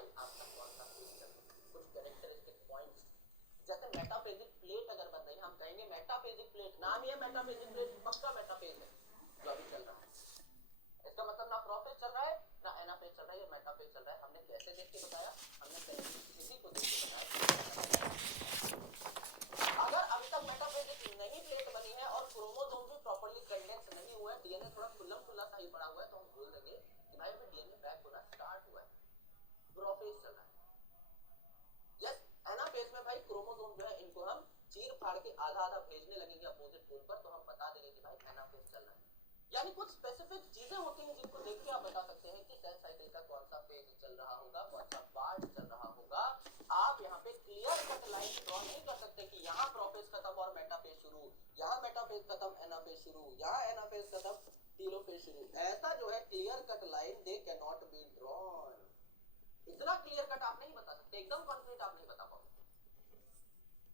भाई आपका कौन सा फेज चल रहा है, कुछ कैरेक्टरिस्टिक पॉइंट्स, जैसे मेटाफेजिक प्लेट अगर बन रही है, हम कहेंगे मेटाफेजिक प्लेट, नाम ही है मेटाफेजिक प्लेट, पक्का मेटाफेज है जो अभी चल रहा है। इसका मतलब ना प्रोफेज चल रहा है ना एनाफेज चल रहा है, या मेटाफेज चल रहा है। हमने कैसे देख के बताया, हमने कैरेक्टरिस्टिक को देख के बताया। अगर अभी तक मेटाफेजिक नहीं प्लेट बनी है और क्रोमोसोम भी प्रॉपर्ली कंडेंस नहीं हुआ है, डीएनए थोड़ा खुल्लम खुल्ला सा ही पड़ा हुआ है, तो हम बोल देंगे कि भाई अभी डीएनए बैक होना स्टार्ट हुआ है, प्रोफेज चल रहा है। यस, एनाफेज में भाई क्रोमोसोम जो है इनको हम चीर फाड़ के आधा आधा भेजने लगेंगे अपोजिट पोल पर, तो हम बता देंगे कि भाई एनाफेज चल रहा है। यानी कुछ स्पेसिफिक चीजें होती हैं जिनको देख के आप बता सकते हैं कि सेल साइकिल का कौन सा फेज चल रहा होगा, कौन सा पार्ट चल रहा होगा। आप यहाँ पे क्लियर कट लाइन ड्रॉ नहीं कर सकते कि यहाँ प्रोफेज खत्म और मेटाफेज शुरू, यहाँ मेटाफेज खत्म एनाफेज शुरू, यहाँ एनाफेज खत्म टेलोफेज शुरू। ऐसा जो है clear cut line they can not be drawn. इतना क्लियर कट आप नहीं बता सकते, एकदम कॉन्क्रीट आप नहीं बता पाओगे।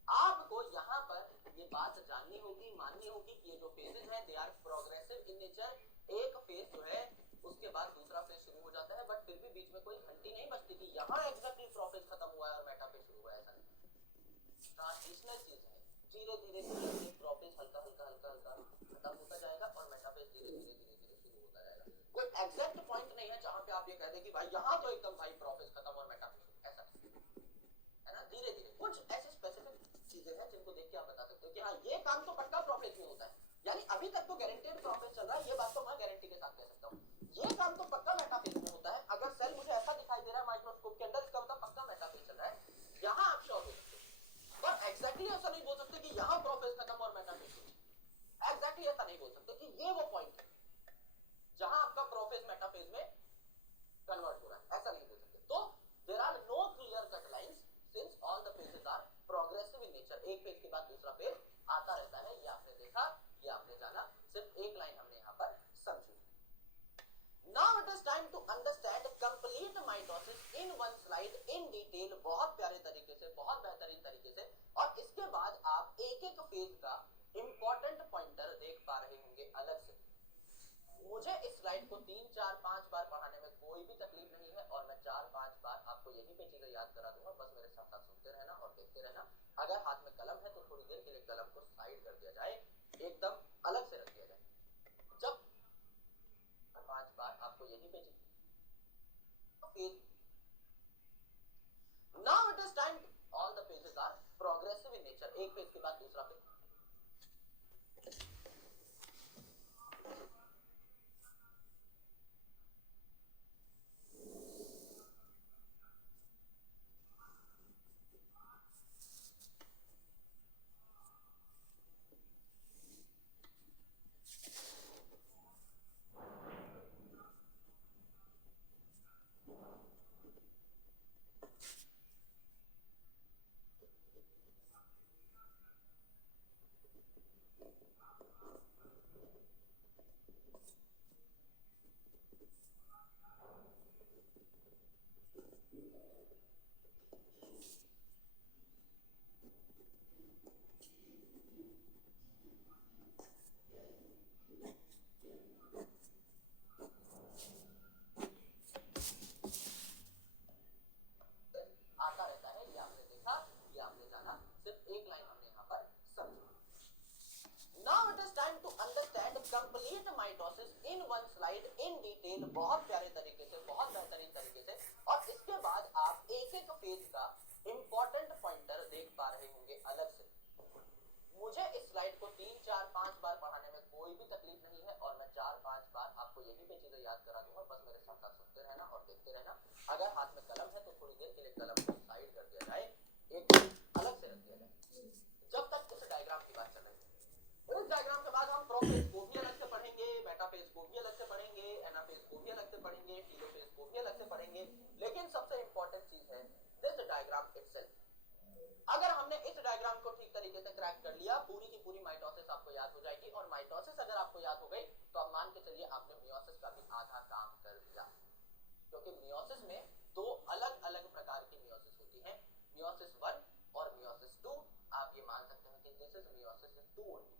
आपको यहाँ पर ये बात जाननी होगी, माननी होगी कि ये जो फेजेस हैं they are progressive in nature. एक फेज जो है उसके बाद दूसरा फेज शुरू हो जाता है, बट फिर भी बीच में कोई घंटी नहीं बजती कि यहाँ एग्जैक्टली प्रोफेज खत्म हुआ है और मेटाफेज शुरू हुआ है, ऐसा नहीं। ट्रांजिशनल चीज है, धीरे धीरे धीरे प्रोफेज हल्का हल्का हल्का हल्का खत्म होता जाएगा और मेटाफेज धीरे धीरे धीरे धीरे शुरू होता जाएगा। कोई एग्जैक्ट पॉइंट नहीं है जहां पे आप ये कह दें कि भाई यहाँ तो एकदम भाई प्रोफेज खत्म और मेटाफेज, ऐसा है ना। धीरे धीरे कुछ ऐसे स्पेसिफिक चीजें हैं जिनको देख के आप बता सकते हो कि हाँ ये काम तो पक्का प्रोफेज में होता है। यानी अभी तक तो गारंटेड प्रोफेज चल रहा है, ये बात तो मैं गारंटी के साथ कह सकता हूँ। ये काम तो पक्का मेटाफेज में होता है। अगर सेल मुझे ऐसा दिखाई दे रहा है माइक्रोस्कोप के अंदर, इसका मतलब पक्का मेटाफेज चल रहा है, यहाँ आप श्योर हो सकते हो। पर एग्जैक्टली ऐसा नहीं बोल सकते कि यहाँ प्रोफेज खत्म और मेटाफेज शुरू। एग्जैक्टली ऐसा नहीं बोल सकते कि ये वो पॉइंट है जहां आपका प्रोफेज मेटाफेज में कन्वर्ट हो रहा है, ऐसा नहीं बोल सकते। तो there are no clear cut lines since all the phases are progressive in nature. एक फेज के बाद दूसरा फेज आता रहता है, ये आपने देखा, ये आपने जाना, सिर्फ एक लाइन हमने यहाँ पर समझी। Now it is time to understand complete mitosis in one slide in detail, बहुत प्यारे तरीके से, बहुत बेहतरीन तरीके से। और इसके बाद आप एक एक फेज का इंपॉर्टेंट पॉइंटर देख पा रहे होंगे अलग से। मुझे इस स्लाइड को 3 4 5 बार पढ़ाने में कोई भी तकलीफ नहीं है, और मैं 4 5 बार आपको यहीं पे चीजें याद करा दूंगा। बस मेरे साथ साथ सुनते रहना और देखते रहना। अगर हाथ में कलम है तो थोड़ी देर के लिए कलम को साइड कर दिया जाए, एकदम अलग से रख दिया जाए। जब 5 बार आपको यहीं पे phase. Now it is time, all the phases are progressive in nature. एक फेज के बाद दूसरा फेज। आता रहता है, ये आपने देखा, ये आपने जाना, सिर्फ एक लाइन हमने यहाँ पर समझी। Now it is time to understand complete mitosis in one slide in detail, बहुत प्यारे तरीके से, बहुत बेहतरीन तरीके से। और इसके बाद आप एक एक फेज का इंपॉर्टेंट पॉइंटर देख पा रहे होंगे अलग से। मुझे इस स्लाइड को 3 4 5 बार पढ़ाने में कोई भी तकलीफ नहीं है, और मैं 4 5 बार आपको यहीं पे चीजें याद करा दूंगा। बस मेरे साथ साथ सुनते रहना और देखते रहना। अगर हाथ में कलम है तो थोड़ी देर के लिए कलम को साइड कर दिया जाए, एक अलग से रख दिया जाए, जब तक इस डायग्राम की बात चल रही है। इस डायग्राम के बाद हम प्रोफेज को भी अलग से पढ़ेंगे, मेटाफेज को भी अलग से पढ़ेंगे, एनाफेज को भी अलग से पढ़ेंगे, टेलोफेज को भी अलग से पढ़ेंगे। लेकिन सबसे इंपॉर्टेंट चीज है दिस डायग्राम इटसेल्फ। अगर हमने इस डायग्राम को ठीक तरीके से क्रैक कर लिया, पूरी की पूरी माइटोसिस आपको याद हो जाएगी। और माइटोसिस अगर आपको याद हो गई तो आप मान के चलिए आपने मियोसिस का भी आधा काम कर दिया। क्योंकि मियोसिस में दो अलग अलग प्रकार की मियोसिस होती है, मियोसिस 1 और मियोसिस 2। आप ये मान सकते हैं कि दिस इज मियोसिस 2 ओनली,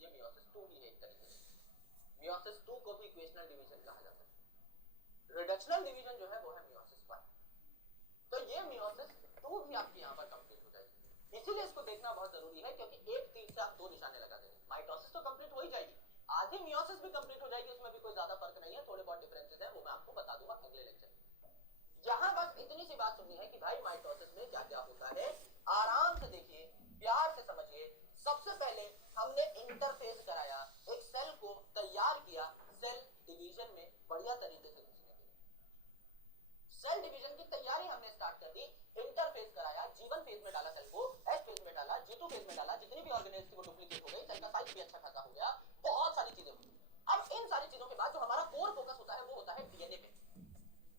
ये मियोसिस 2 ही है एक तरीके से। मियोसिस 2 को भी इक्वेशनल डिवीजन कहा जाता है। रिडक्शनल डिवीजन जो है वो है मियोसिस 1। ये मियोसिस 2 भी आपकी यहाँ पर कंप्लीट हो जाएगी। इसीलिए इसको देखना बहुत जरूरी है, क्योंकि एक तीर से आप दो निशाने लगा देंगे। माइटोसिस तो कंप्लीट हो ही जाएगी, आधी मियोसिस भी कंप्लीट हो जाएगी, उसमें भी कोई ज्यादा फर्क नहीं है, थोड़े बहुत डिफरेंसेस हैं, वो मैं आपको बता दूंगा अगले लेक्चर में। यहाँ बस इतनी सी बात सुननी है कि भाई माइटोसिस में क्या क्या होता है, आराम से देखिए, प्यार से समझिए। सबसे पहले हमने इंटरफेस कराया, एक सेल को तैयार किया सेल डिवीजन में बढ़िया तरीके से घुसने के लिए। सेल डिवीजन की तैयारी हमने स्टार्ट कर दी, इंटरफेस कराया, G1 फेज में डाला सेल को, S फेज में डाला, G2 फेज में डाला, जितनी भी ऑर्गेनेल्स थी वो डुप्लीकेट हो गई, सेल का साइज भी अच्छा खासा हो गया, बहुत सारी चीजें हुई। अब इन सारी चीजों के बाद जो हमारा कोर फोकस होता है वो होता है डीएनए पे,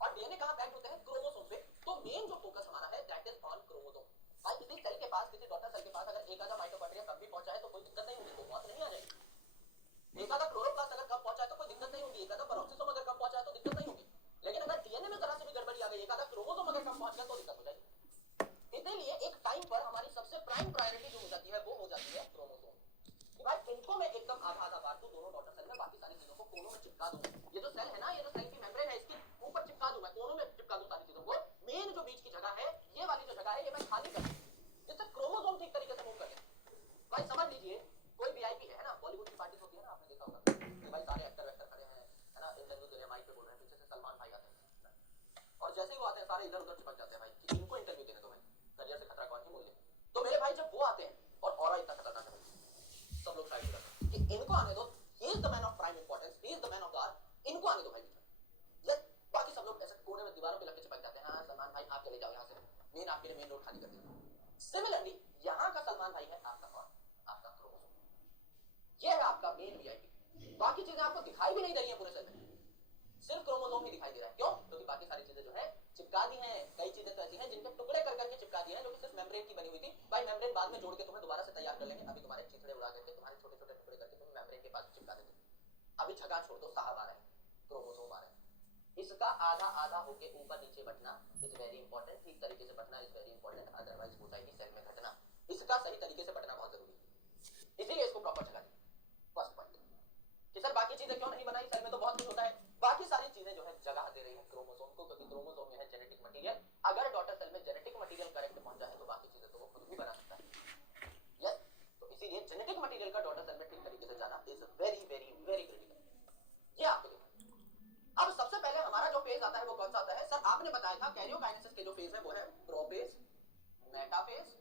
और डीएनए कहां पैक्ड होते हैं, क्रोमोसोम पे। तो मेन जो फोकस हमारा है दैट इज ऑन क्रोमोसोम। भाई किसी सेल के पास, किसी डॉटर सेल के पास अगर एक आधा माइटोकॉन्ड्रिया कम भी पहुंचा है तो कोई दिक्कत नहीं होगी, कोई मौत नहीं आ जाएगी। एक आधा क्लोरोप्लास्ट अगर कम पहुंचा है तो कोई दिक्कत नहीं होगी, एक आधा पेरोक्सिसोम अगर कम पहुंचा है तो दिक्कत नहीं होगी। लेकिन अगर डीएनए में जरा से भी गड़बड़ी आ गई, एक आधा क्रोमोसोम अगर कम पहुंच गया तो दिक्कत हो जाएगी। इसीलिए एक टाइम पर हमारी सबसे प्राइम प्रायोरिटी जो हो जाती है वो हो जाती है क्रोमोसोम, कि भाई इनको मैं एकदम आधा आधा बांट दूं दोनों डॉटर सेल में, बाकी सारी चीजों को कोनों में चिपका दूं। ये जो सेल है ना, ये जो सेल की मेम्ब्रेन है, इसके ऊपर चिपका दूं मैं, कोनों में चिपका दूं सारी चीजों को। मेन जो बीच की जगह है, ये वाली जो जगह है, ये मैं खाली कर दूं, जिससे क्रोमोसोम ठीक तरीके से मूव कर जाए। भाई समझ लीजिए, कोई वीआईपी है ना, बॉलीवुड की पार्टीज होती है ना, आपने देखा होगा कि भाई सारे एक्टर वेक्टर खड़े हैं, है ना, इंटरव्यू दे रहे हैं, माइक पे बोल रहे हैं, पीछे से सलमान भाई आते हैं, और जैसे ही वो आते हैं सारे इधर उधर चिपक जाते हैं भाई कि इनको इंटरव्यू देने दो, भाई करियर से खतरा कौन ही बोल ले। तो मेरे भाई जब वो आते हैं और ऑरा इतना खतरनाक है भाई, सब लोग साइड हो जाते हैं कि इनको आने दो, he is the man of prime importance, he is the man of the hour, इनको आने दो भाई बीच में। यस, बाकी सब लोग ऐसे कोने में दीवारों पे लग के चिपक जाते हैं, हाँ सलमान भाई आप चले जाओ यहाँ से, मेन आपके लिए मेन रोड खाली कर दिया। सिमिलरली यहाँ का सलमान भाई है आपका कौन, आपका क्रोमोसोम, ये है आपका मेन वीआईपी। बाकी चीजें आपको दिखाई भी नहीं दे रही है पूरे सेल में, सिर्फ क्रोमोसोम ही दिखाई दे रहा है। क्यों? क्योंकि बाकी सारी चीजें जो है चिपका दी हैं। कई चीजें तो ऐसी हैं जिनके टुकड़े कर करके चिपका दिए हैं, जो कि सिर्फ मेम्ब्रेन की बनी हुई थी। भाई मेम्ब्रेन बाद में जोड़ के तुम्हें दोबारा से तैयार कर लेंगे, अभी तुम्हारे चिथड़े उड़ा करके, तुम्हारे छोटे छोटे टुकड़े करके तुम्हें मेम्ब्रेन के पास चिपका देते। अभी जगह छोड़ दो, साहब आ रहे हैं, क्रोमोसोम आ रहे हैं। इसका आधा आधा होके ऊपर नीचे बढ़ना इज वेरी इंपॉर्टेंट, ठीक तरीके से बढ़ना इज वेरी इंपॉर्टेंट, अदरवाइज हो जाएगी सेल में घटना। इसका सही तरीके से बढ़ना बहुत जरूरी है, इसीलिए इसको प्रॉपर जगह दी। फर्स्ट पॉइंट कि सर बाकी चीजें क्यों नहीं बनाई, सेल में तो बहुत कुछ होता है। बाकी सारी चीजें जो है जगह दे रही है क्रोमोसोम को, क्योंकि क्रोमोसोम में है जेनेटिक मटेरियल। अगर डॉटर सेल में जेनेटिक मटेरियल करेक्ट पहुंचा है तो बाकी चीजें तो वो खुद भी बना सकता है। यस, तो इसीलिए जेनेटिक मटेरियल का डॉटर सेल में ठीक तरीके से जाना is very very very critical. ये आपको देखना। अब सबसे पहले हमारा जो फेज आता है वो कौन सा आता है? सर आपने बताया था कैरियोकाइनेसिस के जो फेज है वो है prophase, metaphase,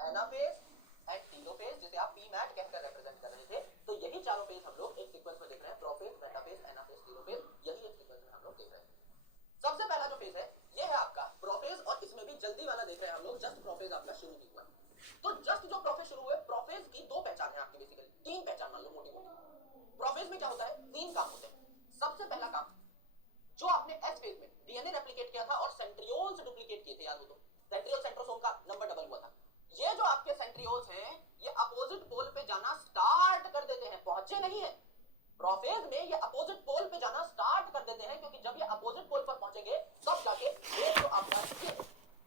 anaphase and telophase, जिसे आप पीमैट कहकर रिप्रेजेंट कर रहे थे। तो यही चारों फेज हम लोग एक सीक्वेंस में देख रहे हैं, प्रोफेज, मेटाफेज, एनाफेज, टेलोफेज, यही एक सीक्वेंस में हम लोग देख रहे हैं। सबसे पहला जो फेज है ये है आपका प्रोफेज, और इसमें भी जल्दी वाला देख रहे हैं हम लोग, जस्ट प्रोफेज आपका शुरू नहीं हुआ। तो जस्ट जो प्रोफेज शुरू हुए, प्रोफेज की दो पहचान है आपकी, बेसिकली तीन पहचान मान लो मोटी मोटी। प्रोफेज में क्या होता है? तीन काम होते हैं। सबसे पहला काम, जो आपने एस फेज में डीएनए रेप्लिकेट किया था और सेंट्रियोल्स डुप्लीकेट किए थे, याद हो तो सेंट्रियोल सेंट्रोसोम का नंबर डबल हुआ था। ये जो आपके सेंट्रियोल्स हैं ये अपोजिट पोल पे जाना स्टार्ट कर देते हैं, पहुंचे नहीं है प्रोफेज में, ये अपोजिट पोल पे जाना स्टार्ट कर देते हैं, क्योंकि जब ये अपोजिट पोल पर पहुंचेंगे तब जाके ये जो आपका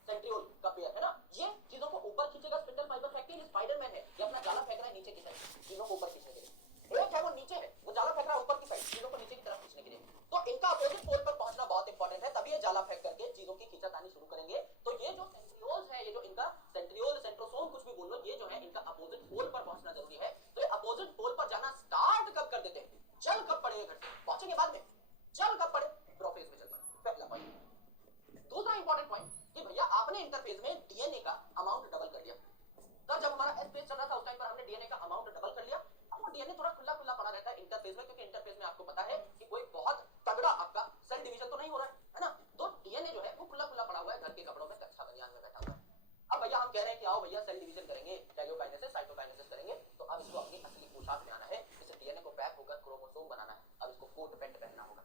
सेंट्रियोल का पेयर है ना, ये चीजों को ऊपर खींचेगा, स्पिंडल फाइबर फेंकते हैं, स्पाइडरमैन है, ये अपना जाला फेंक रहा है नीचे की साइड चीजों को ऊपर खींचने के लिए। एक है वो नीचे है, वो जाला फेंक रहा है ऊपर की साइड चीजों को नीचे की तरफ खींचने के लिए। तो इनका अपोजिट पोल पर पहुंचना बहुत इंपॉर्टेंट है, तभी ये जाला फेंक करके चीजों की खींचातानी शुरू करेंगे। तो ये जो सेंट्रियोल्स है, ये जो इनका सेंट्रियोल सेंट्रोसोम कुछ भी बोल लो, ये जो है इनका अपोजिट पोल पर पहुंचना जरूरी है। तो ये अपोजिट पोल पर जाना स्टार्ट कब कर देते हैं? चल कब पड़े घर से पहुंचेंगे बाद में, चल कब पड़े? प्रोफेज में चल पड़े, पहला पॉइंट। दूसरा इंपॉर्टेंट पॉइंट कि भैया आपने इंटरफेज में डीएनए का अमाउंट डबल कर दिया। तब जब हमारा एस फेज चल रहा था उस टाइम पर हमने डीएनए का अमाउंट डबल कर लिया। अब वो डीएनए थोड़ा खुला खुला पड़ा रहता है इंटरफेज में, क्योंकि इंटरफेज में आपको पता है कि कोई बहुत तगड़ा आपका सेल डिवीजन तो नहीं हो रहा है ना, तो डीएनए जो है वो खुला खुला पड़ा हुआ है, घर के कपड़ों में कच्चा बनियान में बैठा हुआ है। अब भैया हम कह रहे हैं कि आओ भैया सेल डिवीजन करेंगे, कैरियोकाइनेसिस साइटोकाइनेसिस करेंगे, तो अब इसको अपनी असली पोशाक में आना है, इसे डीएनए को पैक होकर क्रोमोसोम बनाना है। अब इसको कोट पैंट पहनना होगा।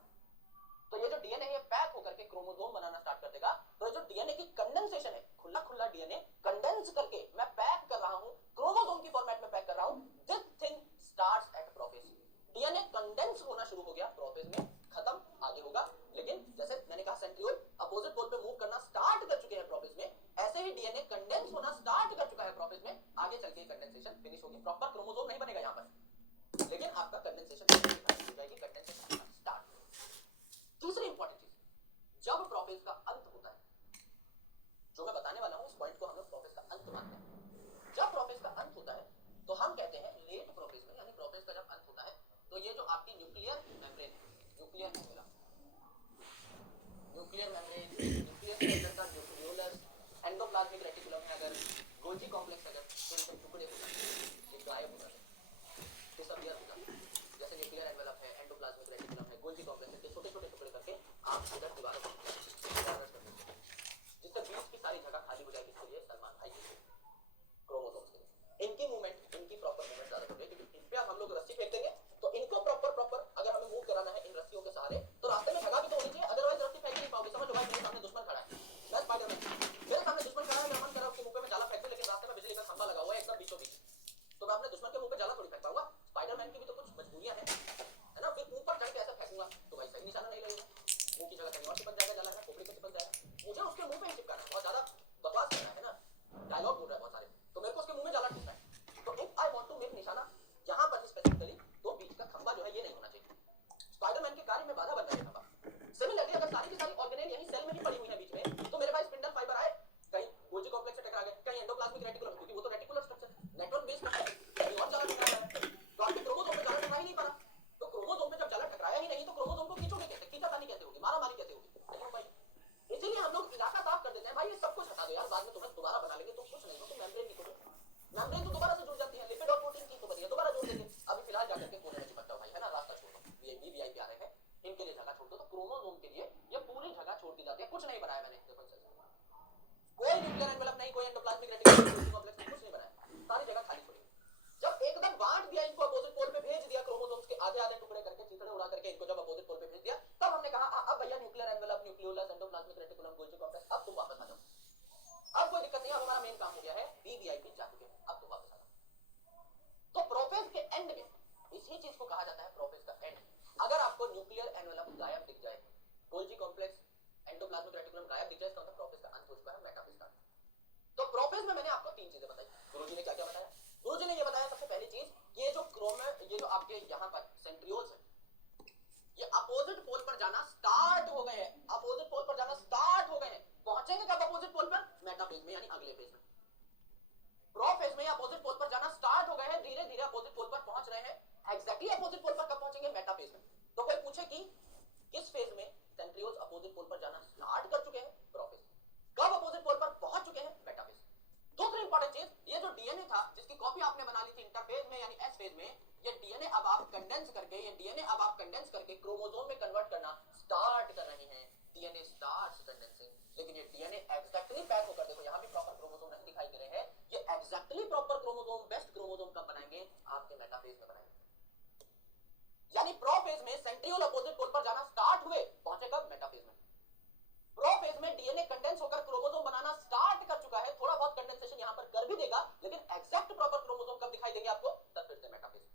तो ये जो डीएनए है पैक होकर के क्रोमोसोम बनाना स्टार्ट कर देगा। तो ये जो डीएनए की कंडेंसेशन है, खुला खुला डीएनए कंडेंस करके मैं पैक कर रहा हूं, क्रोमोसोम की फॉर्मेट में पैक कर रहा हूं, this thing starts at prophase. DNA condense होना शुरू हो गया प्रोफेज में, खत्म आगे होगा। लेकिन जैसे मैंने कहा सेंट्रियोल अपोजिट पोल पे मूव करना स्टार्ट कर चुके हैं प्रोफेज में, ऐसे ही डीएनए कंडेंस होना स्टार्ट कर चुका है प्रोफेज में, आगे चल के कंडेंसेशन फिनिश होगी। प्रॉपर क्रोमोसोम नहीं बनेगा यहां पर, लेकिन आपका कंडेंसेशन हो जाएगी, कंडेंसेशन स्टार्ट। तीसरी इंपॉर्टेंट चीज, जब प्रोफेज का अंत होता है, nuclear membrane, nuclear envelope, nuclear membrane, nucleus के अंदर का न्यूक्लियोलस, एंडोप्लाज्मिक रेटिकुलम है, अगर गोल्जी कॉम्प्लेक्स अगर इनके टुकड़े हो जाते हैं, ये गायब हो जाते हैं, डिसअपियर हो जाते हैं। जैसे न्यूक्लियर एनवेलप है, एंडोप्लाज्मिक रेटिकुलम है, गोल्जी कॉम्प्लेक्स के छोटे छोटे टुकड़े करके आप इधर दीवारों पर कर देते हैं, जिससे बीच की सारी जगह खाली हो जाएगी। इसके लिए सलमान भाई के क्रोमोसोम्स के लिए इनकी मूवमेंट, इनकी प्रॉपर मूवमेंट ज्यादा होती है, क्योंकि इन पे हम लोग रस्सी फेंक देंगे तो इनको प्रॉपर अगर हमें मूव कराना है इन रस्सियों के सहारे, तो रास्ते में जगह भी तो होनी चाहिए, अदरवाइज रस्सी फेंक ही नहीं पाओगे। समझ लो भाई, मेरे सामने दुश्मन खड़ा है, मैं स्पाइडरमैन, मेरे सामने दुश्मन खड़ा है, मेरा मन कर रहा है उसके मुंह पे मैं जाला फेंक दूं, लेकिन रास्ते में बिजली का खंभा लगा हुआ है एकदम बीचों बीच, तो मैं अपने दुश्मन के मुंह पे जाला थोड़ी फेंक पाऊंगा। स्पाइडरमैन की भी तो कुछ मजबूरियां हैं, है ना। फिर ऊपर चढ़ के ऐसे फेंकूंगा तो भाई सही निशाना नहीं लगेगा, मुंह की जगह कहीं और चिपक जाएगा जाला, खोपड़ी पे चिपक जाएगा, मुझे उसके मुंह पे ही चिपकाना है। बहुत ज्यादा बकवास करना है ना, डायलॉग बोल रहा है बहुत सारे, तो मेरे को उसके मुंह में जाला ठोकना है। तो if I want to make निशाना यहां पर स्पेसिफिकली, तो बीच का खंभा जो है ये नहीं होना चाहिए। स्पाइडरमैन के कार्य में बाधा बनता है खंभा। सिमिलरली अगर सारी की सारी ऑर्गेनेल यही सेल में ही पड़ी हुई है बीच में, तो मेरे पास स्पिंडल फाइबर आए, कहीं गोल्जी कॉम्प्लेक्स से टकरा गए, कहीं एंडोप्लाज्मिक रेटिकुलम, क्योंकि वो तो रेटिकुलर स्ट्रक्चर नेटवर्क बेस्ड है, कहीं और जाला टकराया है, तो आपके क्रोमोसोम पे जाला टकरा ही नहीं पा रहा। तो क्रोमोसोम पे जब जाला टकराया ही नहीं, तो क्रोमोसोम को खींचोगे कैसे, खींचातानी कैसे होगी, मारामारी कैसे होगी, नहीं हो भाई। इसीलिए हम लोग इलाका साफ कर देते हैं, भाई ये सब कुछ हटा दो यार, बाद में तुम्हें दोबारा बना लेंगे, तुम कुछ नहीं हो, तुम मेम्ब्रेन की खोलो, मेम्ब्रेन तो दोबारा से जुड़ जाती है, लिपिड और प्रोटीन की तो बनी है, दोबारा जोड़ देंगे। अभी फिलहाल जाकर के कोने में चिपक जाओ भाई, है ना, रास्ता छोड़ दो, वीआईपी वीआईपी आ रहे हैं, इनके लिए जगह छोड़ दो। तो क्रोमोसोम के लिए ये पूरी जगह छोड़ दी जाती है, कुछ नहीं बनाया मैंने, देखो कोई न्यूक्लियर एनवेलप नहीं, कोई एंडोप्लाज्मिक रेटिकुलम कॉम्प्लेक्स नहीं, कुछ नहीं बनाया, सारी जगह खाली छोड़ी। जब एकदम बांट दिया इनको, अपोजिट पोल पे भेज दिया, क्रोमोसोम्स के आधे आधे टुकड़े करके, चीथड़े उड़ा करके इनको जब अपोजिट पोल पे भेज दिया, तब हमने कहा अब भैया nuclear envelope, nucleolus, endoplasmic reticulum, Golgi complex, अब तुम वापस आ जाओ, अब कोई दिक्कत नहीं, अब हमारा मेन काम हो गया है, वीवीआईपी जा चुके हैं, अब तुम वापस आ जाओ। तो प्रोफेज के एंड में इसी चीज को कहा जाता है प्रोफेज का एंड। अगर आपको न्यूक्लियर एनवेलप गायब दिख जाए, गोल्जी कॉम्प्लेक्स, एंडोप्लाज्मिक रेटिकुलम गायब दिख जाए, इसका मतलब प्रोफेज का अंत हो चुका है, मेटाफेज का। तो प्रोफेज में मैंने आपको तीन चीजें बताई। गुरुजी ने क्या क्या बताया? गुरुजी ने ये बताया सबसे पहली चीज, ये जो ये जो आपके यहाँ पर सेंट्रियोल्स है, ये अपोजिट पोल पर जाना स्टार्ट हो गए हैं, अपोजिट पोल पर जाना स्टार्ट हो गए हैं। पहुंचेंगे कब अपोजिट पोल पर? मेटाफेज में, यानी अगले फेज में। प्रोफेज में अपोजिट पोल पर जाना स्टार्ट हो गए हैं, धीरे धीरे अपोजिट पोल पर पहुंच रहे हैं। एग्जैक्टली अपोजिट पोल पर कब पहुंचेंगे? मेटाफेज में। तो कोई पूछे कि किस फेज में सेंट्रियोल्स अपोजिट पोल पर जाना स्टार्ट कर चुके हैं? प्रोफेज। कब अपोजिट पोल पर पहुंच चुके हैं? मेटाफेज। दूसरी इंपॉर्टेंट चीज, ये जो डीएनए था जिसकी कॉपी आपने बना ली थी इंटरफेज में यानी एस फेज में, ये डीएनए अब आप कंडेंस करके क्रोमोसोम में कन्वर्ट करना स्टार्ट कर रहे हैं। डीएनए स्टार्ट्स कंडेंसिंग, लेकिन ये डीएनए एग्जैक्टली पैक होकर, देखो यहां भी प्रॉपर क्रोमोसोम नहीं दिखाई दे रहे हैं, ये exactly proper chromosome, best chromosome कब बनाएंगे? आपके मेटाफेज में बनाएंगे। यानी प्रोफेज में सेंट्रियोल अपोजिट पोल पर जाना स्टार्ट हुए, पहुंचे कब? मेटाफेज में। प्रोफेज में डीएनए कंडेंस होकर क्रोमोसोम बनाना स्टार्ट कर चुका है, थोड़ा बहुत कंडेंसेशन यहां पर कर भी देगा, लेकिन एग्जैक्ट प्रॉपर क्रोमोसोम कब दिखाई देंगे आपको? तब फिर से मेटाफेज।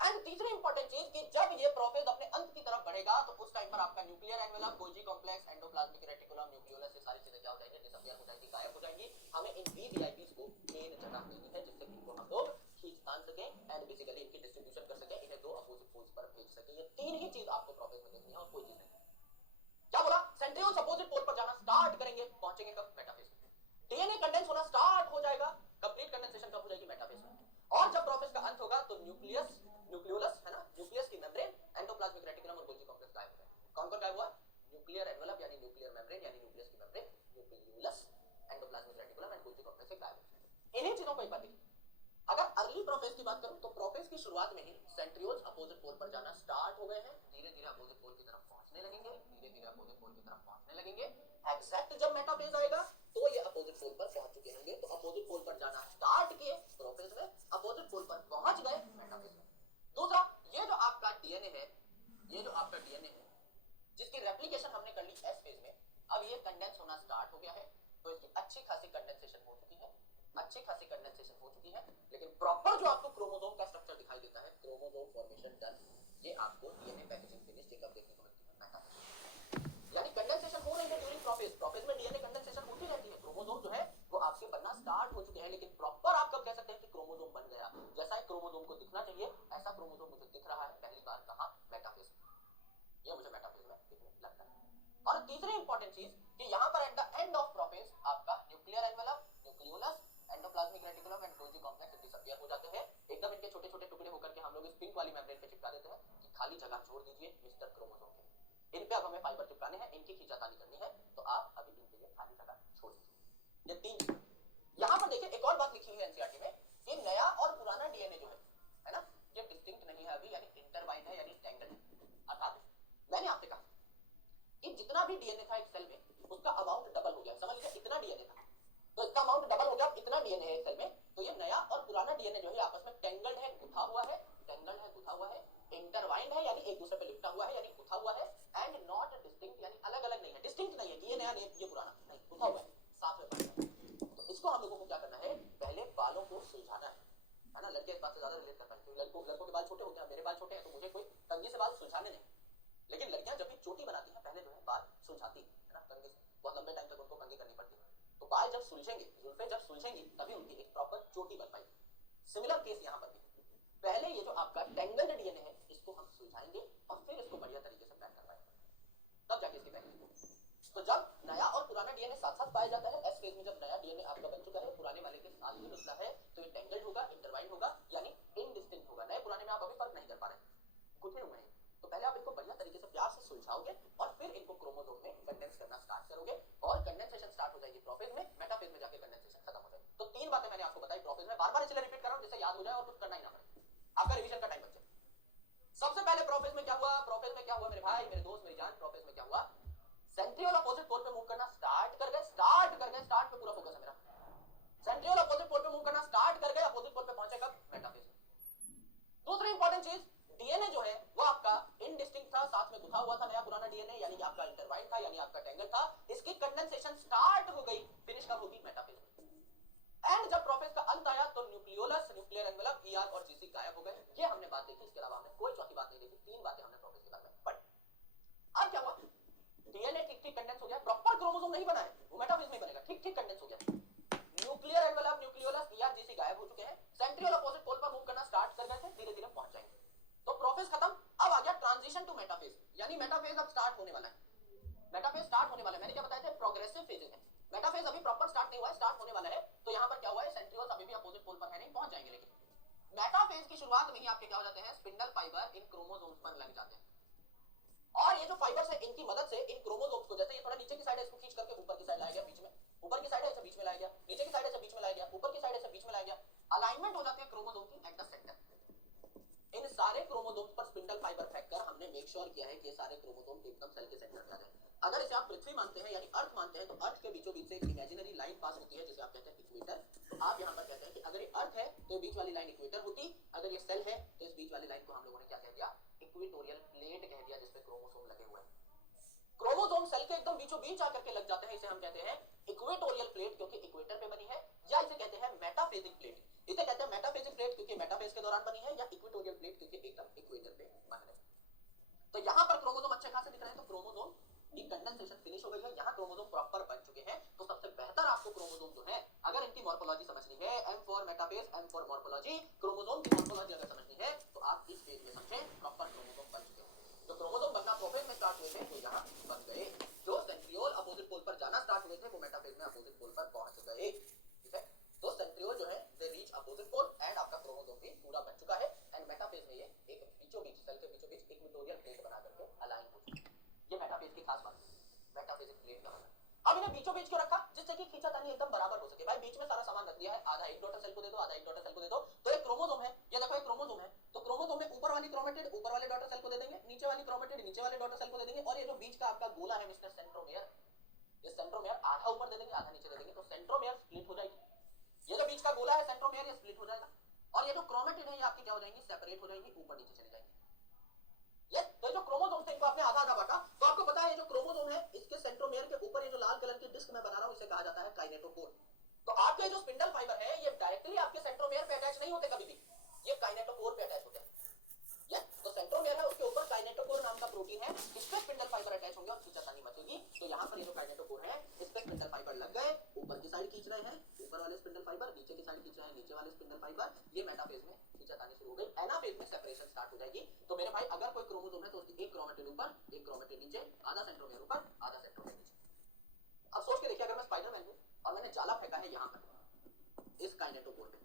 एंड तीसरी इंपॉर्टेंट चीज कि जब ये प्रोफेज अपने अंत की तरफ बढ़ेगा, तो उस टाइम पर आपका nuclear envelope, Golgi complex, endoplasmic reticulum, nucleolus, ये सारी चीजें क्या हो जाएंगी? डिसअपियर हो जाएंगी, गायब हो जाएंगी। हमें इन वीवीआईपीज को मेन जगह देनी है, जिससे इनको हम लोग खींच तान सकें एंड बेसिकली इनकी डिस्ट्रीब्यूशन कर सकें, इन्हें दो अपोजिट पोल्स पर भेज सकें। ये तीन ही चीज आपको प्रोफेज में देखनी है और कोई चीज नहीं। क्या बोला? सेंट्रियोल्स अपोजिट पोल पर जाना स्टार्ट करेंगे, पहुंचेंगे कब? मेटाफेज। डीएनए कंडेंस होना स्टार्ट हो जाएगा, कंप्लीट कंडेंसेशन कब हो जाएगी? मेटाफेज में। और जब प्रोफेज का अंत होगा तो न्यूक्लियस, न्यूक्लियोलस है ना, न्यूक्लियस की मेम्ब्रेन, एंडोप्लाज्मिक रेटिकुलम और गोल्जी कॉम्प्लेक्स गायब हो जाएंगे। कौन कौन गायब हुआ? न्यूक्लियर एनवेलप यानी न्यूक्लियर मेम्ब्रेन यानी न्यूक्लियस की membrane, nucleolus, endoplasmic reticulum and Golgi complex गायब हो जाएंगे। इन्हीं चीजों को एक बात देखिए, अगर अर्ली प्रोफेज की बात करूं तो प्रोफेज की शुरुआत में ही सेंट्रियोल्स अपोजिट पोल पर जाना स्टार्ट हो गए हैं, धीरे धीरे अपोजिट पोल की तरफ पहुंचने लगेंगे, धीरे धीरे अपोजिट पोल की तरफ पहुंचने लगेंगे। एग्जैक्ट जब मेटाफेज आएगा तो ये अपोजिट पोल पर पहुंच चुके होंगे। तो अपोजिट पोल पर जाना स्टार्ट किए प्रोफेज में, अपोजिट पोल पर पहुंच गए मेटाफेज में। दूसरा, ये जो आपका डीएनए है, ये जो आपका डीएनए है जिसकी रेप्लिकेशन हमने कर ली एस फेज में, अब ये कंडेंस होना स्टार्ट हो गया है, तो इसकी अच्छी खासी कंडेंसेशन हो चुकी है, अच्छी खासी कंडेंसेशन हो चुकी है, लेकिन प्रॉपर जो आपको क्रोमोसोम का स्ट्रक्चर दिखाई देता है, क्रोमोसोम फॉर्मेशन डन, ये आपको डीएनए पैकेजिंग फिनिश कब देखने को मिलती है? मेटाफेज। यानी कंडेंसेशन हो रही है ड्यूरिंग प्रोफेज, प्रोफेज में डीएनए कंडेंसेशन होती रहती है, क्रोमोसोम जो है वो आपके बनना स्टार्ट हो चुके हैं, लेकिन प्रॉपर आप कब कह सकते हैं कि क्रोमोसोम बन गया? जैसा एक क्रोमोसोम को दिखना चाहिए ऐसा क्रोमोसोम मुझे दिख रहा है पहली बार कहां? मेटाफेज में। ये मुझे मेटाफेज में दिखने लगता है। और तीसरी इंपॉर्टेंट चीज कि यहां पर at the end of prophase आपका nuclear envelope, nucleolus, endoplasmic reticulum and Golgi complex disappear हो जाते हैं, एकदम इनके छोटे छोटे टुकड़े होकर के हम लोग इस पिंक वाली मेम्ब्रेन पे चिपका देते हैं कि खाली जगह छोड़ दीजिए मिस्टर क्रोमोसोम के। इन पे अब हमें फाइबर चिपकाने हैं, इनकी खींचातानी करनी है, तो आप अभी इनके लिए खाली जगह छोड़ दीजिए। ये तीन। यहां पर देखिए एक और बात लिखी हुई है एनसीईआरटी में कि नया और पुराना डीएनए जो है ना, ये डिस्टिंक्ट नहीं है अभी, यानी इंटरवाइंड है, यानी टेंगल है। अर्थात मैंने आपसे कहा कि जितना भी डीएनए था एक सेल में उसका अमाउंट डबल हो गया। समझ लीजिए इतना डीएनए था तो इसका अमाउंट डबल हो गया, इतना डीएनए है एक सेल में, तो ये नया और पुराना डीएनए जो है आपस में टेंगल्ड है, गुथा हुआ है, टेंगल्ड है, गुथा हुआ है, इंटरवाइंड है यानी एक दूसरे पे लिपटा हुआ है, यानी गुथा हुआ है, एंड नॉट डिस्टिंक्ट यानी अलग अलग नहीं है, डिस्टिंक्ट नहीं है कि ये नया ये पुराना, नहीं, गुथा हुआ है, साथ में पड़ा। तो इसको हम लोगों को क्या करना है, पहले बालों को सुलझाना है ना। लड़के इस बात से ज्यादा रिलेट कर पाए क्योंकि लड़कों के बाल छोटे होते हैं, मेरे बाल छोटे हैं तो मुझे कोई कंघी से बाल सुलझाने नहीं, लेकिन लड़कियां जब भी चोटी बनाती हैं पहले जो है बाल सुलझाती है ना, कंघी से, बहुत लंबे टाइम तक उनको कंघी करनी पड़ती है, तो बाल जब सुलझेंगे, जुल्फे जब सुलझेंगी तभी उनकी एक प्रॉपर चोटी बन पाएगी। सिमिलर केस यहां पर भी, पहले ये जो आपका टेंगल्ड डीएनए है इसको हम सुलझाएंगे और फिर इसको बढ़िया तरीके से पैक कर पाएंगे, तब जाके इसकी पैकिंग। तो जब नया और पुराना डीएनए साथ साथ पाया जाता है, एस फेज में जब नया डीएनए आपका बन चुका है पुराने वाले के साथ भी मिलता है, तो ये टेंगल्ड होगा, इंटरवाइंड होगा, यानी इनडिस्टिंक्ट होगा। नए पुराने में आप अभी फर्क नहीं कर पा रहे, गुथे हुए हैं, तो पहले आप इसको बढ़िया तरीके से प्यार से सुलझाओगे और फिर इनको क्रोमोसोम में कंडेंस करना स्टार्ट करोगे और कंडेंसेशन स्टार्ट हो जाएगी प्रोफेज में, मेटाफेज में जाके कंडेंसेशन खत्म हो जाएगी। तो तीन बातें मैंने आपको बताई प्रोफेज में, बार-बार इसलिए रिपीट कर रहा हूं जिससे याद हो जाए और कुछ करना ही ना पड़े, आपका रिवीजन का टाइम बचे। सबसे पहले प्रोफेज में क्या हुआ, प्रोफेज में क्या हुआ मेरे भाई, मेरे दोस्त, मेरी जान, प्रोफेज में क्या हुआ, सेंट्रियोल अपोजिट पोल पे मूव करना स्टार्ट कर गए, स्टार्ट पे पूरा फोकस है मेरा। सेंट्रियोल अपोजिट पोल पे मूव करना स्टार्ट कर गए, अपोजिट पोल पे पहुंचे कब, मेटाफेज में। दूसरी इंपॉर्टेंट चीज, डीएनए जो है वो आपका इनडिस्टिंक्ट था, साथ में गुथा हुआ था नया पुराना डीएनए, यानी कि आपका इंटरवाइंड था, यानी आपका टेंगल था, इसकी कंडेंसेशन स्टार्ट हो गई, फिनिश कब होगी, मेटाफेज में। एंड जब प्रोफेज का अंत आया तो न्यूक्लियोलस, न्यूक्लियर एनवेलप, ईआर और जीसी गायब हो गए। ये हमने बात देखी, इसके अलावा हमने कोई चौथी बात नहीं देखी, तीन बातें हमने प्रोफेज के बारे में पढ़ी। अब क्या हुआ, डीएनए ठीक ठीक कंडेंस हो गया, प्रॉपर क्रोमोसोम नहीं बना है, वो मेटाफेज में बनेगा, ठीक ठीक कंडेंस हो गया, nuclear envelope, nucleolus, ER, GC गायब हो चुके हैं, सेंट्रियोल अपोजिट पोल पर मूव करना स्टार्ट कर गए थे, धीरे धीरे पहुंच जाएंगे। तो प्रोफेज खत्म, अब आ गया ट्रांजिशन टू मेटाफेज, यानी मेटाफेज अब स्टार्ट होने वाला है, मेटाफेज स्टार्ट होने वाला है। मैंने क्या बताया था, प्रोग्रेसिव फेजेस है, मेटाफेज अभी प्रॉपर स्टार्ट नहीं हुआ है, स्टार्ट होने वाला है। तो यहां पर क्या हुआ है, सेंट्रियोल्स अभी भी अपोजिट पोल पर है नहीं, पहुंच जाएंगे, लेकिन मेटाफेज की शुरुआत में ही आपके क्या हो जाते हैं, स्पिंडल फाइबर इन क्रोमोसोम्स पर लग जाते हैं, और ये जो फाइबर्स है इनकी मदद से इन क्रोमोसोम्स को, जैसे ये थोड़ा नीचे की साइड है, इसको खींच करके ऊपर की साइड लाया गया, बीच में, ऊपर की साइड है इसे बीच में लाया गया, नीचे की साइड है इसे बीच में लाया गया, ऊपर की साइड है इसे बीच में लाया गया, अलाइनमेंट हो जाती है क्रोमोसोम की एट द सेंटर। इन सारे क्रोमोसोम्स पर स्पिंडल फाइबर फेंककर हमने मेक श्योर किया है कि ये सारे क्रोमोसोम एकदम सेल के सेंटर पे आ जाए। अगर इसे आप पृथ्वी मानते हैं यानी अर्थ मानते हैं, तो अर्थ के बीचों बीच से एक इमेजिनरी लाइन पास होती है जिसे आप कहते हैं इक्वेटर। तो आप यहाँ पर कहते हैं कि अगर ये अर्थ है तो ये बीच वाली लाइन इक्वेटर होती, अगर ये सेल है तो इस बीच वाली लाइन को हम लोगों ने क्या कह दिया, इक्वेटोरियल प्लेट कह दिया, जिसपे क्रोमोसोम लगे हुए हैं। क्रोमोसोम सेल के एकदम बीचों बीच आकर के लग जाते हैं, इसे हम कहते हैं इक्वेटोरियल प्लेट, क्योंकि इक्वेटर पे बनी है, या इसे कहते हैं मेटाफेजिक प्लेट। इसे कहते हैं मेटाफेजिक प्लेट क्योंकि मेटाफेज के दौरान बनी है, या इक्वेटोरियल प्लेट क्योंकि एकदम इक्वेटर पे बन रहे। तो यहां पर क्रोमोसोम अच्छे खासे दिख रहे हैं, तो क्रोमोसोम की कंडेंसेशन फिनिश हो गई है, यहां क्रोमोसोम प्रॉपर बन चुके हैं। तो सबसे बेहतर आपको क्रोमोसोम जो है, अगर इनकी मॉर्फोलॉजी समझनी है, M for metaphase, M for morphology, chromosome की मॉर्फोलॉजी अगर समझनी है तो आप इस पेज में समझें, प्रॉपर क्रोमोसोम बन चुके हैं। जो क्रोमोसोम बनना प्रोफेज में स्टार्ट हुए थे वो यहां बन गए, जो सेंट्रियोल अपोजिट पोल पर जाना स्टार्ट हुए थे वो मेटाफेज में अपोजिट पोल पर पहुंच गए, ठीक है। तो सेंट्रियोल जो है they reach opposite pole and आपका क्रोमोसोम भी पूरा बन चुका है, एंड मेटाफेज में ये एक बीचों बीच, सेल के बीचों बीच इक्वेटोरियल प्लेट बना करके अलाइन हो चुका है। ये मेटाफेज की खास बात है, मेटाफेजिक प्लेट का होना। अब इन्हें बीचों बीच क्यों रखा, जिससे कि खींचातानी एकदम बराबर हो सके। भाई बीच में सारा सामान रख दिया है, आधा एक डॉटर सेल को दे दो, आधा एक डॉटर सेल को दे दो, तो एक क्रोमोसोम है, ये देखो एक क्रोमोसोम है, तो क्रोमोसोम में ऊपर वाली क्रोमेटिड ऊपर वाले डॉटर सेल को दे देंगे, नीचे वाली क्रोमेटिड नीचे वाले डॉटर सेल को दे देंगे, और ये जो बीच का आपका गोला है मिस्टर सेंट्रोमेयर, ये सेंट्रोमेयर आधा ऊपर दे देंगे, आधा नीचे दे देंगे, तो सेंट्रोमेयर स्प्लिट हो जाएगी। ये जो बीच का गोला है सेंट्रोमेयर, ये स्प्लिट हो जाएगा, और ये जो क्रोमेटिड है ये आपकी क्या हो जाएंगी, सेपरेट हो जाएंगी, ऊपर नीचे चली जाएंगी। ये तो जो क्रोमोसोम थे इनको आपने आधा आधा बांटा, तो आपको पता है ये जो क्रोमोसोम है इसके सेंट्रोमेयर के ऊपर ये जो लाल कलर की डिस्क मैं बना रहा हूं, इसे कहा जाता है काइनेटोकोर। तो आपके जो स्पिंडल फाइबर है ये डायरेक्टली आपके सेंट्रोमेयर पे अटैच नहीं होते कभी भी, ये काइनेटोकोर पे अटैच होते हैं। ये तो सेंट्रोमेयर है उसके ऊपर काइनेटोकोर नाम का प्रोटीन है, इस पे स्पिंडल फाइबर अटैच होंगे और खींचातानी मचेगी। तो यहाँ पर ये जो काइनेटोकोर है इस पे स्पिंडल फाइबर लग गए, ऊपर की साइड खींच रहे हैं ऊपर वाले स्पिंडल फाइबर, नीचे की साइड खींच रहे हैं नीचे वाले स्पिंडल फाइबर, ये मेटाफेज में खींचातानी शुरू हो गई, एनाफेज में सेपरेशन स्टार्ट हो जाएगी। तो मेरे भाई अगर कोई क्रोमोसोम है तो उसकी एक क्रोमेटिड ऊपर एक क्रोमेटिड नीचे, आधा सेंट्रोमेयर ऊपर आधा सेंट्रोमेयर नीचे। अब सोच के देखिए अगर मैं स्पाइडरमैन हूं और मैंने जाला फेंका है यहाँ पर इस काइनेटोकोर पे,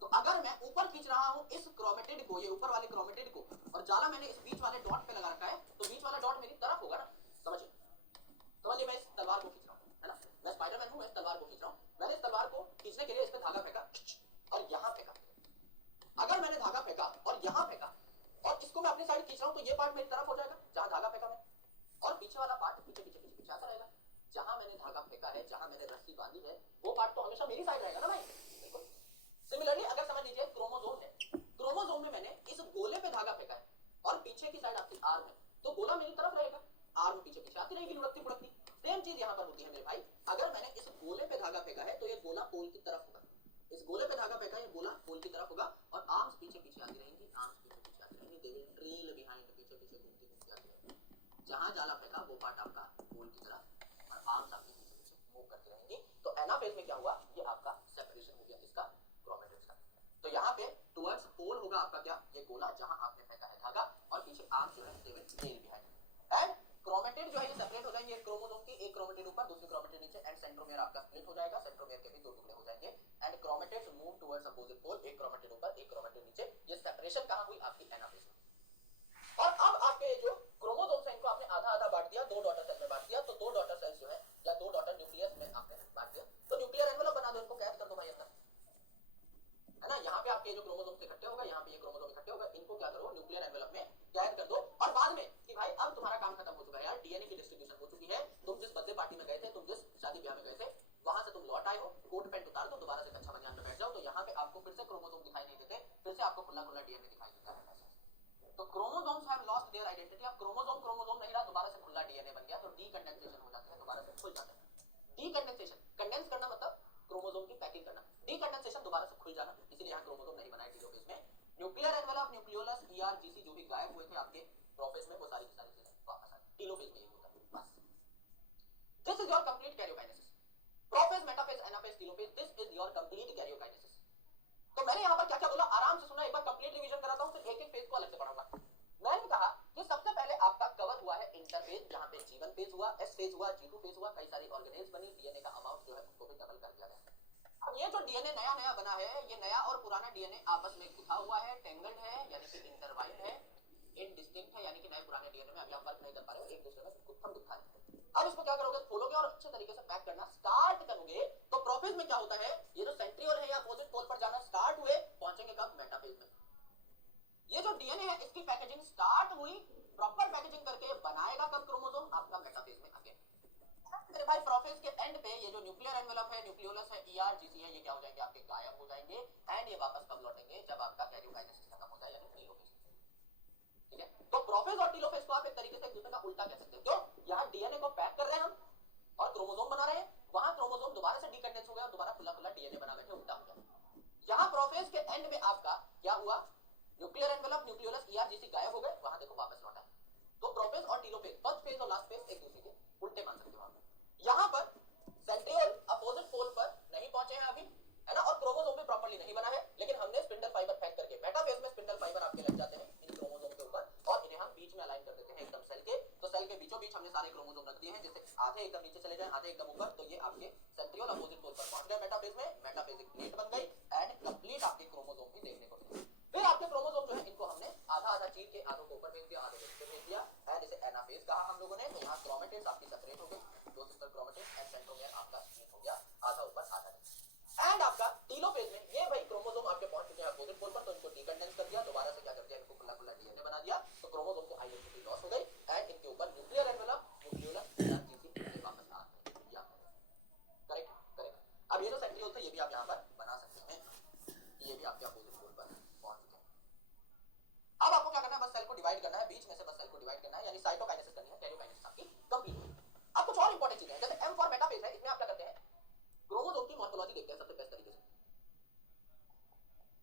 तो अगर मैं ऊपर खींच रहा हूं इस क्रोमेटिड को, ये ऊपर वाले क्रोमेटिड को, और जाला मैंने इस बीच वाले डॉट पे लगा रखा है, तो बीच वाला डॉट मेरी तरफ होगा ना, समझिए। समझिए मैं इस तलवार को खींच रहा हूं, है ना, मैं स्पाइडरमैन हूं, मैं इस तलवार को खींच रहा हूं, मैंने इस तलवार को खींचने के लिए इस पे धागा फेंका और यहां फेंका। अगर मैंने धागा फेंका और यहां फेंका और इसको मैं अपनी साइड खींच रहा हूं, तो ये पार्ट मेरी तरफ हो जाएगा जहां धागा फेंका मैं, और पीछे वाला पार्ट पीछे पीछे पीछे पीछे आता रहेगा। जहां मैंने धागा फेंका है, जहां मैंने रस्सी बांधी है, वो पार्ट तो हमेशा मेरी साइड रहेगा ना भाई, बिल्कुल। सिमिलरली अगर समझ लीजिए क्रोमोसोम है, क्रोमोसोम में मैंने इस गोले पे धागा फेंका है और पीछे की साइड आपकी आर्म है, तो गोला मेरी तरफ रहेगा, आर्म पीछे पीछे आती रहेगी लुढ़कती पुढ़कती। सेम चीज यहां पर होती है मेरे भाई, अगर मैंने इस गोले पे धागा फेंका है तो ये गोला पोल की तरफ होगा, इस गोले पे धागा फेंका, ये गोला पोल की तरफ होगा, और आर्म्स पीछे पीछे आती रहेंगी, आर्म्स पीछे पीछे आती रहेंगी, दे विल ट्रेल बिहाइंड, पीछे पीछे घूमती घूमती आती रहेंगी। जहां जाला फेंका वो पार्ट आपका पोल की तरफ और आर्म्स आपके पीछे पीछे मूव करती रहेंगी। तो एनाफेज में क्या हुआ, ये आपका सेपरेशन हो गया इसका क्रोमेटिड्स का। तो यहाँ पे टुवर्ड्स पोल होगा आपका क्या, ये गोला जहां आपने फेंका है धागा, और पीछे आर्म्स जो है they will trail behind. And chromatid जो है ये सेपरेट हो जाएंगे, एक क्रोमोसोम की एक क्रोमेटिड ऊपर दूसरी क्रोमेटिड नीचे, एंड सेंट्रोमियर आपका स्प्लिट हो जाएगा, सेंट्रोमियर के भी दो टुकड़े हो जाएंगे, and chromatids move towards opposite pole, एक क्रोमेटिड ऊपर एक क्रोमेटिड नीचे। ये सेपरेशन कहां हुई, आपकी एनाफेज में। और अब आपके जो क्रोमोसोम्स हैं इनको आपने आधा आधा बांट दिया, दो डॉटर सेल में बांट दिया, तो दो डॉटर सेल्स जो है या दो डॉटर न्यूक्लियस में आपने बांट दिया, तो न्यूक्लियर एनवेलप बना दो, इनको कैद कर दो भाई अंदर, है ना। यहाँ पे आपके जो क्रोमोसोम इकट्ठे होगा, यहाँ पे ये क्रोमोसोम इकट्ठे होगा, इनको क्या करो न्यूक्लियर एनवेलप में कैद कर दो। और बाद में कि भाई अब तुम्हारा काम खत्म हो चुका है यार, डीएनए की डिस्ट्रीब्यूशन हो चुकी है, तुम जिस बर्थडे पार्टी में गए थे, तुम जिस शादी ब्याह में गए थे, वहां से तुम लौट आए हो, कोट पैंट उतार दो, दोबारा से कच्चा बनियान में बैठ जाओ, तो यहाँ पे आपको फिर से क्रोमोसोम दिखाई नहीं देते, फिर से आपको खुला खुला डीएनए दिखाई देता है। तो chromosomes have lost their identity, अब क्रोमोसोम क्रोमोसोम नहीं रहा, दोबारा से खुला डीएनए बन गया, तो डीकंडेंसेशन हो जाता है, दोबारा से खुल जाता है। डीकंडेंसेशन, कंडेंस करना मतलब क्रोमोसोम की पैकिंग करना, डीकंडेंसेशन दोबारा से खुल जाना, इसीलिए यहाँ क्रोमोसोम नहीं बना है टीलोफेज में। न्यूक्लियर एनवेलप, न्यूक्लियोलस, ईआरजीसी जो भी गायब हुए थे आपके प्रोफेज में, वो सारी की सारी चीजें वापस आ गई, टीलोफेज में यही होता है बस। This is your complete karyokinesis, prophase, metaphase, anaphase, telophase, this is your complete karyokinesis. तो मैंने यहाँ पर क्या क्या बोला, आराम से सुना, एक बार कंप्लीट रिवीजन कराता हूँ, फिर एक एक फेज को अलग से पढ़ाऊंगा। मैंने कहा कि सबसे पहले आपका कवर हुआ है इंटरफेज, जहां पे G1 फेज हुआ, S फेज हुआ, G2 फेज हुआ, कई सारी ऑर्गेनेल्स बनी, डीएनए का अमाउंट जो है उसको भी डबल कर दिया गया। अब ये जो डीएनए नया नया बना है, ये नया और पुराना डीएनए आपस में गुथा हुआ है, टेंगल्ड है, यानी कि इंटरवाइंड है, इनडिस्टिंक्ट है, यानी कि नए पुराने डीएनए में अभी आप फर्क नहीं कर पा रहे हो, एक दूसरे में गुत्थम गुत्था है। अब इसको क्या करोगे, खोलोगे और अच्छे तरीके से पैक करना स्टार्ट करोगे। तो प्रोफेज में क्या होता है, ये जो सेंट्रियोल है या अपोजिट पोल पर जाना स्टार्ट हुए, पहुंचेंगे कब, मेटाफेज में। ये जो डीएनए है इसकी पैकेजिंग स्टार्ट हुई, प्रॉपर पैकेजिंग करके बनाएगा कब क्रोमोसोम, आपका मेटाफेज में आगे। मेरे भाई प्रोफेज के एंड पे ये जो न्यूक्लियर एनवेलप है, न्यूक्लियोलस है, ईआरजीसी है, ये क्या हो जाएंगे, आपके गायब हो जाएंगे, एंड ये वापस कब लौटेंगे, जब आपका कैरियोकाइनेसिस खत्म हो जाए, यानी टीलोफेज। ठीक है, तो प्रोफेज और टीलोफेज को आप एक तरीके से एक दूसरे का उल्टा कह सकते हो। क्यों, यहाँ डीएनए को पैक कर रहे हैं हम और क्रोमोसोम बना रहे हैं, वहां क्रोमोसोम दोबारा से डीकंडेंस हो गया और दोबारा खुला खुला डीएनए बना बैठे, उल्टा हो गया। यहाँ प्रोफेज के एंड में आपका क्या हुआ, न्यूक्लियर एनवेलप, न्यूक्लियोलस, ईआरजीसी गायब हो गए, वहां देखो वापस लौटा। तो प्रोफेज और टीलोफेज, फर्स्ट फेज और लास्ट फेज एक दूसरे के उल्टे मान सकते हो आप। यहाँ पर सेंट्रियोल अपोजिट पोल पर नहीं पहुंचे हैं अभी, है ना, और क्रोमोसोम भी प्रॉपर्ली नहीं बना है, लेकिन हमने स्पिंडल फाइबर फेंक करके, मेटाफेज में स्पिंडल फाइबर आपके लग जाते हैं इन क्रोमोसोम के ऊपर, और इन्हें हम बीच में अलाइन कर देते हैं एकदम सेल के। तो सेल के बीचों बीच हमने सारे क्रोमोसोम रख दिए हैं, जैसे आधे एकदम नीचे चले जाएं, आधे एकदम ऊपर, तो ये आपके सेंट्रियोल अपोजिट पोल पर पहुंच गए मेटाफेज में, मेटाफेजिक प्लेट बन गई, एंड कंप्लीट आपके क्रोमोसोम भी देखने को मिले। फिर आपके क्रोमोसोम जो है इनको हमने आधा आधा चीर के, आधों को ऊपर भेज दिया, आधों को नीचे भेज दिया, एंड इसे एनाफेज कहा हम लोगों ने। तो यहाँ क्रोमेटिड्स आपकी सेपरेट हो गई, दो सिस्टर क्रोमेटिड्स, एंड सेंट्रोमियर आपका स्प्लिट हो गया, आधा ऊपर आधा नीचे। एंड आपका टीलोफेज में ये भाई क्रोमोसोम आपके पहुंच चुके हैं अपोजिट पोल पर, तो इनको डीकंडेंस कर दिया, दोबारा से क्या कर दिया, इनको खुला खुला डीएनए बना दिया, तो क्रोमोसोम की आइडेंटिटी लॉस हो गई, एंड इनके ऊपर न्यूक्लियर एनवेलप, न्यूक्लियोलस, ईआरजीसी वापस आ गए। Correct correct. अब ये जो सेंट्रियोल थे ये भी आप यहाँ पर बना सकते हैं, ये भी आपके अपोजिट पोल पर पहुंच चुके हैं। अब आपको क्या करना है, बस सेल को डिवाइड करना है, बीच में से बस सेल को डिवाइड करना है, यानी साइटोकाइनेसिस करनी है, कैरियोकाइनेसिस आपकी कंप्लीट। अब कुछ और इंपॉर्टेंट चीजें हैं, जैसे एम फॉर मेटाफेज है, इसमें आप क्या करते हैं, क्रोमोसोम की मॉर्फोलॉजी देखते हैं सबसे बेस्ट तरीके से।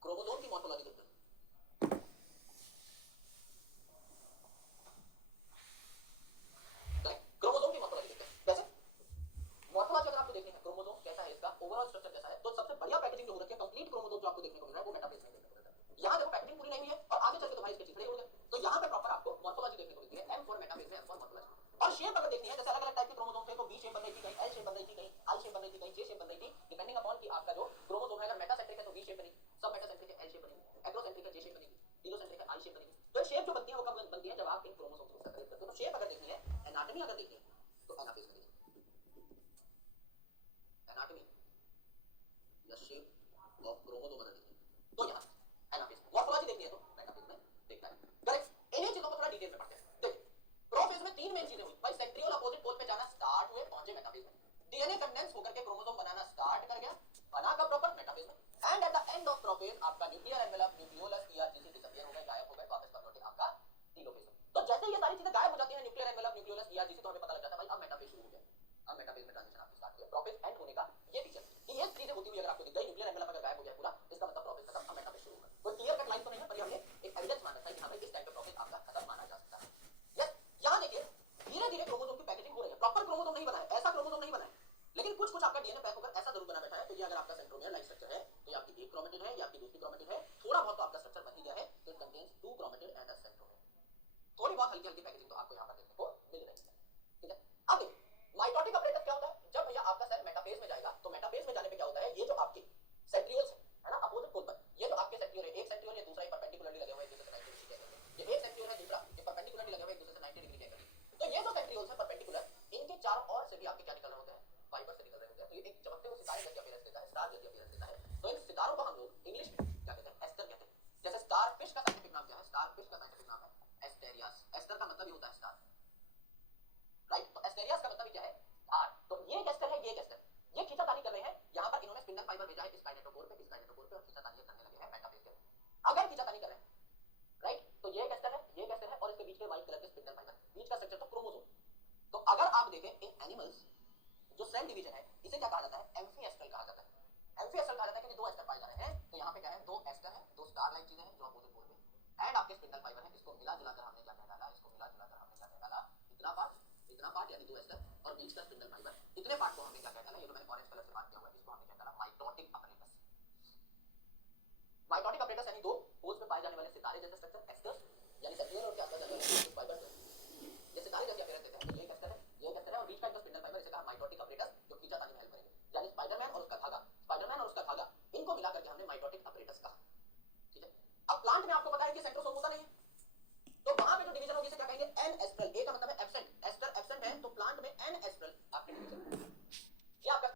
क्रोमोसोम की मॉर्फोलॉजी देखते हैं, क्रोमोसोम की मॉर्फोलॉजी देखते हैं। कैसे मॉर्फोलॉजी अगर आपको देखनी है, क्रोमोसोम कैसा है, इसका ओवरऑल स्ट्रक्चर कैसा है, तो सबसे बढ़िया पैकेजिंग जो हो रखी है, कंप्लीट क्रोमोसोम जो आपको देखने को मिल रहा है, वो मेटाफेज में देखने को मिल रहा है। यहाँ देखो पैकेजिंग पूरी नहीं हुई है, और आगे चल के तो भाई इसके चिथड़े उड़ गए। तो यहाँ पे प्रॉपर आपको मॉर्फोलॉजी देखने को मिलती है, एम फॉर मेटाफेज में एम फॉर मॉर्फोलॉजी। और शेप अगर देखनी है, जैसे अलग अलग टाइप के क्रोमोसोम थे, तो बी शेप बन रही थी, कहीं एल शेप बन रही थी, कहीं आई शेप बन रही थी, कहीं जे शेप बन रही थी, डिपेंडिंग अपॉन कि आपका जो क्रोमोसोम है, अगर मेटासेंट्रिक है तो वी शेप बनी, सब मेटासेंट्रिक है एल शेप बनेगी, एक्रोसेंट्रिक है जे शेप बनेगी, टीलोसेंट्रिक है आई शेप बनेगी। तो शेप जो बनती है वो कब बनती है, जब आप इन क्रोमोसोम को सेपरेट करते हो। तो शेप अगर देखनी है, एनाटॉमी अगर देखनी है तो एनाफेज में देखिए, एनाटॉमी या शेप ऑफ क्रोमोसोम अगर देखनी है तो यहाँ एनाफेज में, मॉर्फोलॉजी देखनी है तो मेटाफेज में देखना है। करेक्ट। इन्हीं चीजों को थोड़ा डिटेल में पढ़ते हैं। देखिए प्रोफेज में तीन मेन चीजें हुई भाई, सेंट्रियोल अपोजिट पोल पे जाना स्टार्ट हुए, पहुंचे मेटाफेज में, डीएनए कंडेंस होकर के क्रोमोसोम बनाना स्टार्ट कर गया, बना का प्रॉपर मेटाफेज में, and eight the end of prophase आपका न्यूक्लियर एनवेलप न्यूक्लियोलस ईआरजीसी डिसअपीयर हो गए, गायब हो गए, वापस कन्वर्ट आपका टीलोफेज में। तो जैसे ये सारी चीजें गायब हो जाती हैं, न्यूक्लियर एनवेलप न्यूक्लियोलस ईआरजीसी, तो हमें पता लग जाता है भाई अब मेटाफेज शुरू हो गया, अब मेटाफेज में ट्रांजिशन आपकी स्टार्ट हो गया। प्रोफेज एंड होने का ये फीचर कि ये चीजें होती हुई अगर आपको दिख गई, न्यूक्लियर एनवेलप अगर गायब हो गया पूरा, इसका मतलब प्रोफेज खत्म, अब मेटाफेज शुरू होगा। कोई क्लियर कट लाइन तो नहीं है, पर ये हमने एक एविडेंस मान रखा है कि हां भाई इस टाइम पे प्रोफेज आपका खत्म माना जा सकता है। यस, यहां देखिए धीरे धीरे क्रोमोसोम की पैकेजिंग हो रही है, प्रॉपर क्रोमोसोम नहीं बना है, ऐसा क्रोमोसोम नहीं बना है, लेकिन कुछ कुछ आपका डीएनए पैक होकर ऐसा जरूर बना बैठा है। तो ये अगर आपका सेंट्रोमियर लाइक स्ट्रक्चर है तो ये आपकी एक क्रोमेटिड है, ये आपकी दूसरी क्रोमेटिड है, थोड़ा बहुत तो आपका स्ट्रक्चर बन ही गया है, तो it contains two chromatid and a centromere. थोड़ी बहुत हल्की हल्की पैकेजिंग तो आपको यहां पर देखने को मिल रही है। ठीक है, अब देखिए माइटोटिक ऑपरेटर क्या होता है, जब भैया आपका सेल मेटाफेज में जाएगा तो मेटाफेज में जाने पे क्या होता है, ये जो आपके सेंट्रियोल्स है ना अपोजिट पोल पर, ये जो आपके सेंट्रियोल है, एक सेंट्रियोल ये दूसरा परपेंडिकुलरली लगे हुए हैं, एक दूसरे से 90 डिग्री के एंगल, ये एक सेंट्रियोल है दूसरा ये परपेंडिकुलरली लगे हुए हैं एक दूसरे से 90 डिग्री के एंगल। तो ये जो सेंट्रियोल्स है परपेंडिकुलर, इनके चारों ओर से भी आपके क्या निकल रहे होते हैं, फाइबर से निकल रहे होते हैं। तो ये एक चमकते हुए सितारे जैसी अपीयरेंस देता है, स्टार जैसी अपीयरेंस देता है। तो इन सितारों को हम लोग इंग्लिश में क्या कहते हैं, एस्टर कहते हैं। जैसे स्टार फिश का साइंटिफिक नाम क्या है, स्टार फिश का साइंटिफिक नाम है एस्टेरियास, एस्टर का मतलब ही होता है स्टार, राइट। तो एस्टेरियास का मतलब ही क्या है, स्टार। तो ये एक एस्टर है, ये एक एस्टर, ये खींचातानी कर रहे हैं, यहां पर इन्होंने स्पिंडल फाइबर भेजा है इस काइनेटोकोर पे, इस काइनेटोकोर पे, और खींचातानी करने लगे हैं मेटाफेज के अगर खींचातानी कर रहे हैं, राइट। तो ये एक एस्टर है, ये एक एस्टर है, और इसके बीच में व्हाइट कलर के स्पिंडल फाइबर, बीच का स्ट्रक्चर तो क्रोमोसोम। तो अगर आप देखें इन एनिमल्स जो सेल डिवीजन है इसे क्या कहा जाता है, एम्फीएस्टल कहा जाता है। एम्फीएस्टल कहा जाता है क्योंकि दो एस्टर पाए जा रहे हैं, तो यहाँ पे क्या है, दो एस्टर है, दो स्टार लाइक चीजें हैं जो अपोजिट पोल पे, एंड आपके स्पिंडल फाइबर है, इसको मिला जुलाकर हमने क्या डाला, इसको मिला जुलाकर हमने क्या डाला, इतना पार्ट यानी दो एस्टर और बीच का स्पिंडल फाइबर, इतने पार्ट को हमने क्या डाला, ये जो मैंने ऑरेंज कलर से मार्क किया हुआ है इसको हमने क्या डाला, माइटोटिक अपरेटस। माइटोटिक अपरेटस यानी दो पोल्स पे पाए जाने वाले सितारे जैसे स्ट्रक्चर, एस्टर्स यानी सेंट्रियोल और क्या जाने वाले फाइबर, ये सितारे जैसे अपीयरेंस देते हैं। तो ये एक एस्टर है, ये एक एस्टर है, और बीच का इनका स्पिंडल फाइबर, इसे कहा माइटोटिक अपरेटस, जो खींचातानी में हेल्प करेंगे। यानी स्पाइडरमैन और उसका धागा, स्पाइडरमैन और उसका धागा, इनको मिला करके हमने माइटोटिक अपरेटस कहा। ठीक है, अब प्लांट में आपको पता है कि सेंट्रोसोम होता नहीं है, तो वहां पे जो डिवीजन होगी इसे क्या कहेंगे, एन एस्ट्रल। ए का मतलब है एब्सेंट, एस्टर एब्सेंट है, तो प्लांट में एन एस्ट्रल आपके डिवीजन